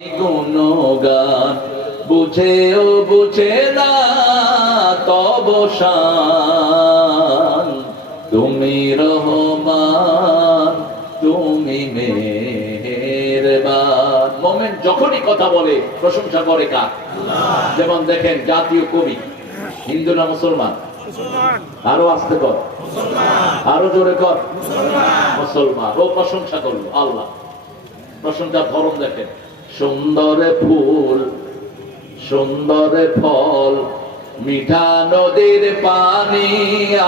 কোনো গান বুঝেও বুঝে না তুমি রহমান, তুমি মোমেন্ট যখনই কথা বলে, প্রশংসা করে কার? যেমন দেখেন জাতীয় কবি, হিন্দু না মুসলমান? আরও আসতে কর। আরও জোরে কর। মুসলমান। ও প্রশংসা করল, আল্লাহ। প্রশংসা ধরন দেখেন। সুন্দর ফুল, সুন্দর ফল, মিঠা নদীর পানি,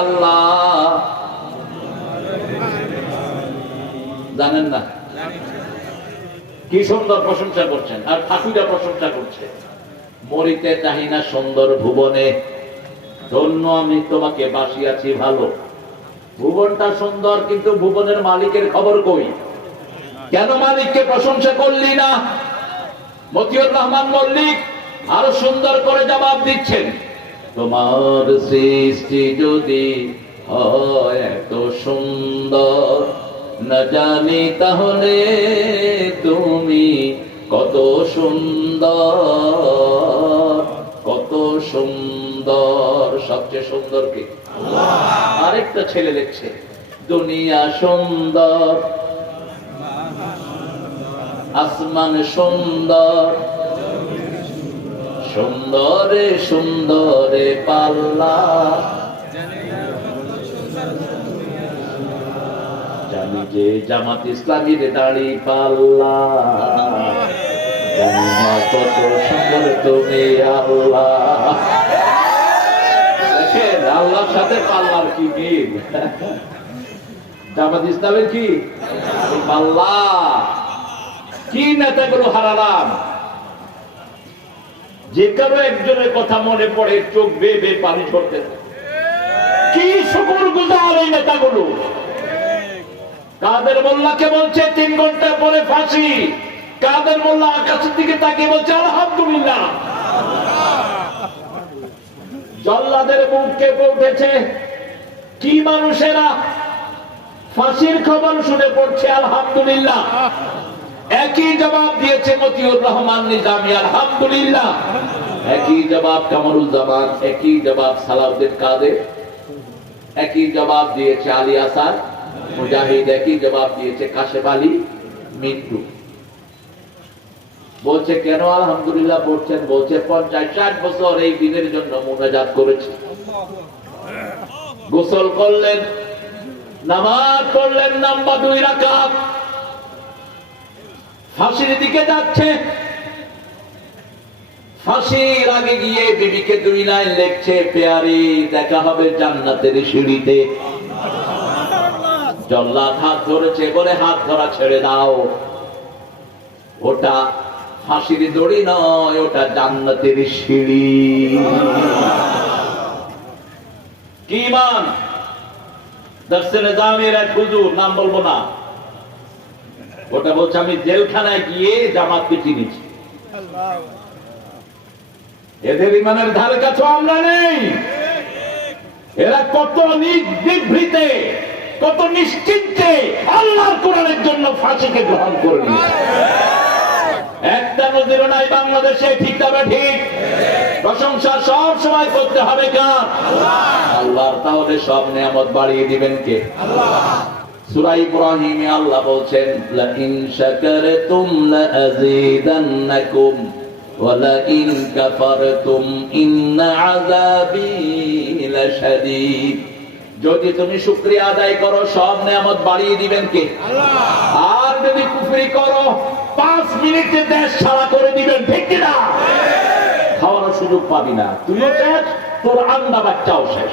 আল্লাহ। জানেন না? কি সুন্দর প্রশংসা করছেন, আর ঠাকুরা প্রশংসা করছে। মরিতে চাহি না সুন্দর ভুবনে, ধন্য আমি তোমাকে বাসিয়াছি ভালো। ভুবনটা সুন্দর, কিন্তু ভুবনের মালিকের খবর কই? কেন মালিককে প্রশংসা করলি না? মতিউর রহমান মল্লিক আরও সুন্দর করে জবাব দিচ্ছেন, তোমার সৃষ্টি যদি হয় এত সুন্দর, না জানি তাহলে তুমি কত সুন্দর কত সুন্দর, সবচেয়ে সুন্দর কে? আরেকটা ছেলে লিখছে দুনিয়া সুন্দর আসমান সুন্দর। সুন্দরে সুন্দরে পাল্লা। জানি যে জামাত ইসলামীর দাড়ি পাল্লা। জানি না কত সুন্দর তুমি আল্লাহ। দেখেন আল্লাহর সাথে পাল্লার কি মিল? জামাত ইসলামের কি? পাল্লা। কি নেতাগুলো হারালাম। যে কারও একজনের কথা মনে পড়ে, চোখ বেয়ে বেয়ে পানি ছড়তে কি শুকুর গুজার এই নেতাগুলো? কাদের মোল্লাকে বলছে, তিন ঘণ্টা পরে ফাঁসি। কাদের মোল্লা আকাশের দিকে তাকিয়ে বলছে, আলহামদুলিল্লাহ। জল্লাদের মুখ কেঁপে উঠেছে। কি মানুষেরা? ফাঁসির খবর শুনে পড়ছে, আলহামদুলিল্লাহ। একই জবাব দিয়েছে মতিউর রহমান নিজামী, আলহামদুলিল্লাহ। একই জবাব কামরুজ্জামান একই জবাব সালাউদ্দিন কাদের, একই জবাব দিয়েছে আলী আসাদ, মুজাহিদ, একই জবাব দিয়েছে কাশেম আলী মিন্টু। বলছে, কেন আলহামদুলিল্লাহ পড়ছেন বলছে, পঞ্চাশ, ষাট বছর এই দিনের জন্য মোনাজাত করেছে। গোসল করলেন, নামাজ পড়লেন নাম্বা দুই রাকাত। ফাঁসির দিকে যাচ্ছে। ফাঁসির আগে গিয়ে বিবিকে দুই লাইন লেখছে, পেয়ারি, দেখা হবে জান্নাতের সিঁড়িতে। জল্লাদ হাত ধরেছে, বলে, হাত ধরা ছেড়ে দাও। ওটা ফাঁসির দড়ি নয়, ওটা জান্নাতের সিঁড়ি। কি মান দর্শে নিজামের এক হুজুর, নাম বলব না। ওটা বলছে, আমি জেলখানায় গিয়ে জামাতকে চিনেছি এদের ইমানের ধারে কাছে আমরা নেই। এরা কত নিবৃতে কত নিশ্চিন্তে আল্লাহর কোরআনের জন্য ফাঁসিকে গ্রহণ করে একটা নদীর নাই বাংলাদেশে, ঠিক তবে ঠিক? প্রশংসা সব সময় করতে হবে কার? আল্লাহর তাহলে সব নিয়ামত বাড়িয়ে দিবেন কে? সূরা ইব্রাহিমে আল্লাহ বলছেন লা ইন শাকারতুম লা আযীদান্নাকুম ওয়া লা ইন কাফারতুম ইন্না আযাবি লাশাদীদ। যদি তুমি শুকরিয়া আদায় করো সব নিয়ামত বাড়িয়ে দিবেন কে? আর যদি কুফরি করো পাঁচ মিনিটে দেশ ছাড়া করে দিবেন ঠিক খাওয়ানোর সুযোগ পাবি না। তুইও শেষ তোর আন্ডা বাচ্চাও শেষ।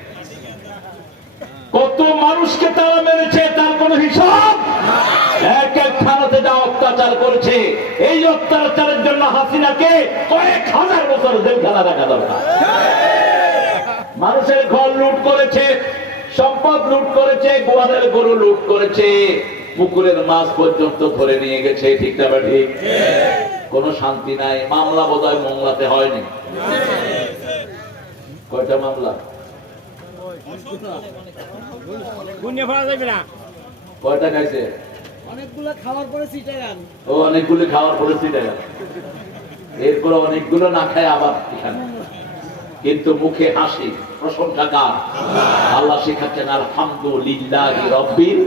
কত মানুষকে তারা মেরেছে, তার কোন হিসাব? এক এক থানাতে যা অত্যাচার করেছে, এই অত্যাচারের জন্য হাসিনাকে কয়েক হাজার বছর জেলখানা দেখা দরকার। মানুষের ঘর লুট করেছে, সম্পদ লুট করেছে, গোয়ালের গরু লুট করেছে, পুকুরের মাছ পর্যন্ত ধরে নিয়ে গেছে, ঠিক না ঠিক কোন শান্তি নাই, মামলা বোধ হয় মোংলাতে হয়নি। কয়টা মামলা? গুণে পাওয়া যাবে না। কয়টা খাইছে? অনেকগুলো খাওয়ার পরে সিটাগান ও অনেকগুলো খাওয়ার পরিস্থিতি দেখা এরপরে অনেকগুলো না খায় আবার এখানে। কিন্তু মুখে হাসি প্রশংসা কার? আল্লাহ শেখাচ্ছেন আলহামদুলিল্লাহ রব্বিল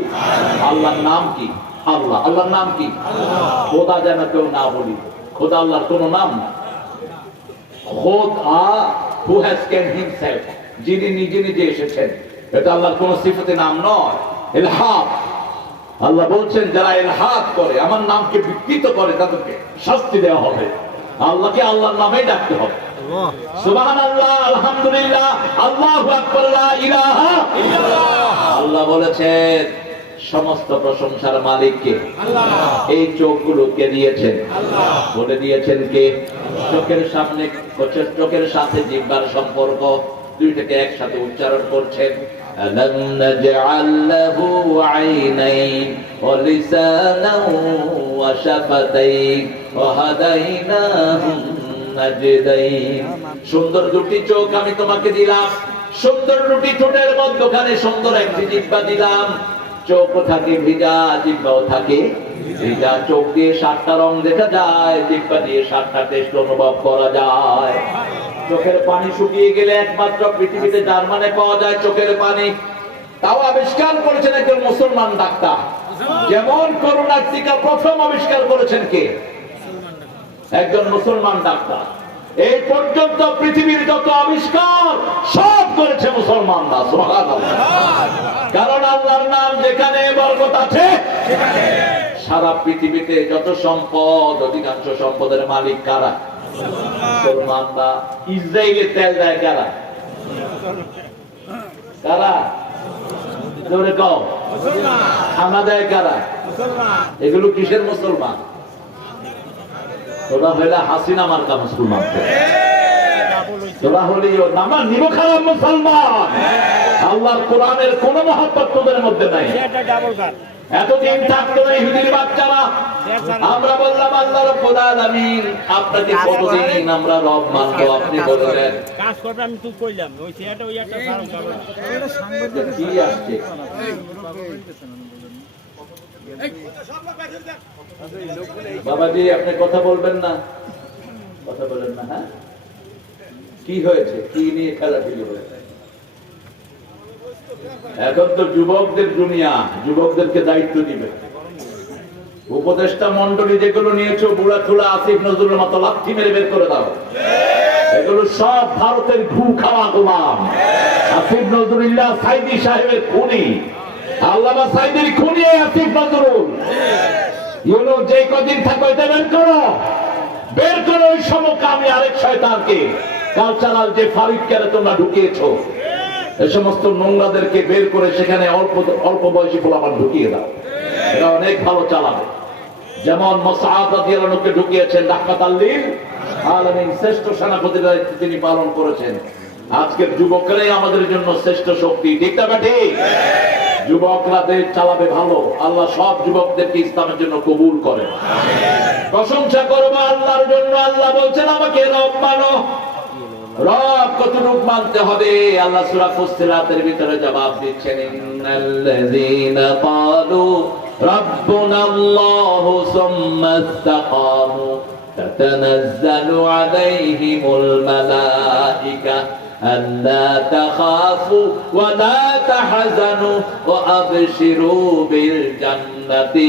আল্লাহর নাম কি? আল্লাহ। আল্লাহর নাম কি? খোদা যেন কেউ না বলি। খোদা আল্লাহর কোন নাম না। খোদ আ হু হ্যাজ কেন হিমসেলফ যিনি নিজে নিজে এসেছেন। এটা আল্লাহর কোন সিফতে নাম নয় ইলহাদ আল্লাহ বলছেন যারা ইলহাদ করে আমার নামকে বিকৃত করে তাদেরকে শাস্তি দেওয়া হবে। আল্লাহকে আল্লাহর নামেই ডাকতে হবে। আলহামদুলিল্লাহ আল্লাহু বলেছেন সমস্ত প্রশংসার মালিককে এই চোখগুলোকে দিয়েছেন বলে দিয়েছেন কে? চোখের সামনে চোখের সাথে জিহ্বার সম্পর্ক। দুইটাকে একসাথে উচ্চারণ করছেন ألم نجعل له عينين ولسانا وشفتين وهديناه النجدين সুন্দর দুটি চোখ আমি তোমাকে দিলাম সুন্দর দুটি ঠোঁটের মধ্যখানে সুন্দর একটি জিহ্বা দিলাম চোখ থাকে ভিজা জিহ্বাও থাকে ভিজা চোখ দিয়ে সাতটা রং দেখা যায় জিহ্বা দিয়ে সাতটা টেস্ট অনুভব করা যায় চোখের পানি শুকিয়ে গেলে একমাত্র পৃথিবীতে জার্মানে পাওয়া যায় চোখের পানি। তাও আবিষ্কার করেছেন একজন মুসলমান ডাক্তার। যেমন করোনার টিকা প্রথম আবিষ্কার করেছেন কে? একজন মুসলমান ডাক্তার। এই পর্যন্ত পৃথিবীর যত আবিষ্কার সব করেছে মুসলমানরা। কারণ আল্লাহর নাম যেখানে বরকত আছে, সারা পৃথিবীতে যত সম্পদ, অধিকাংশ সম্পদের মালিক কারা? মুসলমানরা তেল দেয় কারা? কারা? জোরে খানা দেয় কারা? এগুলো কিসের মুসলমান? তোরা হইলে হাসিনা মার্কা মুসলমান তোরা হলি নামা নিব খারাপ মুসলমান। আল্লাহর কোরআনের কোন মহব্বত মধ্যে নাই। এতদিন থাকতো না ইহুদির বাচ্চারা। আমরা বললাম আল্লাহ রব্বুল আলামিন আপনাকে কতদিন আমরা রব মানবো আপনি বললেন। কাজ করবে আমি তুই কইলাম ওই চেয়ারটা ওই একটা ফার্ম করবে কি আসছে? বাবাজি আপনি কথা বলবেন না। কথা বলেন না হ্যাঁ? কি হয়েছে? কি নিয়ে খেলাধুলি হয়েছে? এখন তো যুবকদের দুনিয়া, যুবকদেরকে দায়িত্ব দিবে। উপদেষ্টা মন্ডলী যেগুলো নিয়েছো বুড়া থুড়া আসিফ নজরুলের মতো লাথি মেরে বের করে দাও। এগুলো সব ভারতের ঘু খাওয়া গোলাম। আসিফ নজরুল্লাহ সাইদি সাহেবের খুনি। আল্লামা সাইদির খুনি আসিফ নজরুল। ইউনো যে কদিন থাকো এটা বের করো। বের করো ওই সমকামী আরেক শয়তানকে। কালচারাল যে ফারিককে তোমরা ঢুকিয়েছো। এই সমস্ত নোংরাদেরকে বের করে সেখানে অল্প অল্প বয়সী পোলাপান ঢুকিয়ে দাও। এটা অনেক ভালো চালাবে। যেমন মোসাহাদকে ঢুকিয়েছেন শ্রেষ্ঠ দায়িত্ব তিনি পালন করেছেন। আজকের যুবকরাই আমাদের জন্য শ্রেষ্ঠ শক্তি যুবকরা চালাবে ভালো, আল্লাহ সব যুবকদেরকে ইসলামের জন্য কবুল করে প্রশংসা করব আল্লাহর জন্য, আল্লাহ বলছেন, আমাকে রব মানো। রব কতটুক মানতে হবে আল্লাহ সূরা ফুসসিলাতের ভিতরে জবাব দিচ্ছেন ইন্নাল্লাযীনা ক্বালু রাব্বুনা আল্লাহু সুম্মা ইসতাকামু তাতানাজ্জালু আলাইহিমুল মালাইকা ألا تخافوا ولا تحزنوا وأبشروا بالجنة